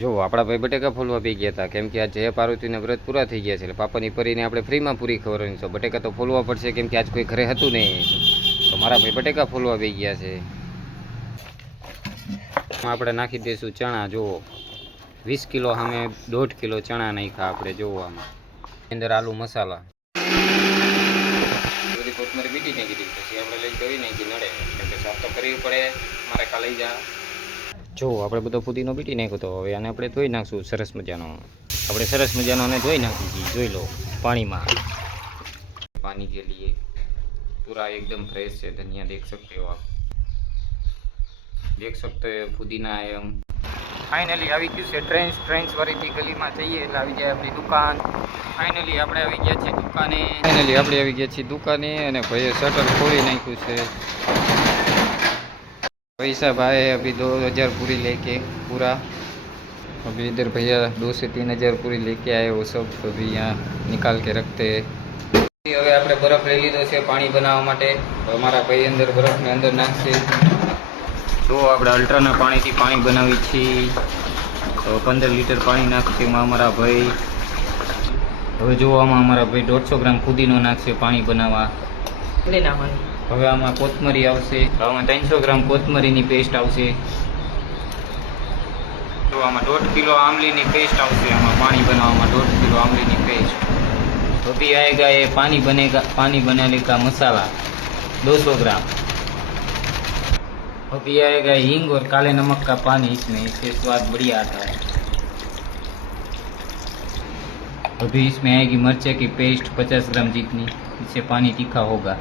જો આપણા ભાઈ બટેકા ફોલવા પી ગયા હતા, કેમ કે આ જય પાર્વતીના વ્રત પૂરા થઈ ગયા છે એટલે પાપાની પરીને આપણે ફ્રીમાં પૂરી ખવડાવવાની છે. બટેકા તો ફોલવા પડશે કેમ કે આજ કોઈ ઘરે હતું નહીં, તો મારા ભાઈ બટેકા ફોલવા પી ગયા છે. આપણે નાખી દઈશું ચણા. જુઓ 20 કિલો સામે 1.5 કિલો ચણા નાખ્યા આપણે. જોવો આમાં અંદર આલુ મસાલા બધી કોથમરી બીટી નાખી દીધી. પછી આપણે લઈ ધોઈ નાખી નડે કેમ કે સાફ તો કરવી પડે. મારે કાલે લઈ જા. જો આપણે બધો પુદીનો બીટી નાખ્યો તો હવે આને આપણે ધોઈ નાખશું સરસ મજાનો. આપણે સરસ મજાનો આને ધોઈ નાખી. જોઈ લો પાણીમાં. पानी के लिए पूरा एकदम फ्रेश है धनिया. देख सकते हो आप, देख सकते हो पुदीना है. हम फाइनली આવી ગયું છે ટ્રેન્સ વાળી ગલીમાં જઈએ એટલે આવી જાય આપણી દુકાન. ફાઇનલી આપણે આવી ગયા છીએ દુકાને. અને ભાઈએ શટર ખોલી નાખ્યું છે. पैसा भाई अभी 2000 पूरी लेके पूरा. अभी इधर भैया 2 से 3000 पूरी लेके आए. वो सब अभी यहाँ निकाल के रखते हैं. હવે આપણે બરફ લઈ લીધો છે પાણી બનાવવા માટે. અમારા ભાઈ અંદર બરફને અંદર નાખશે. જો આપણે અલ્ટ્રાના પાણીથી પાણી બનાવી છીએ. તો 15 લીટર પાણી નાખશે એમાં અમારા ભાઈ. હવે જોવામાં અમારા ભાઈ 150 ગ્રામ ફુદીનો નાખશે પાણી બનાવવા. હવે આમાં કોથમરી આવશે. આમાં 300 ગ્રામ કોથમરીની પેસ્ટ આવશે. તો આમાં 1.5 કિલો આમલીની પેસ્ટ આવશે. આમાં પાણી બનાવવામાં 1.5 કિલો આમલીની पेस्ट. अभी आएगा ये पानी बनाने का मसाला 200 ग्राम. अभी आएगा हींग और काले नमक का पानी. इसमें इससे स्वाद बढ़िया आता है. अभी इसमें आएगी मिर्ची की पेस्ट 50 ग्राम जितनी. इससे पानी तीखा होगा.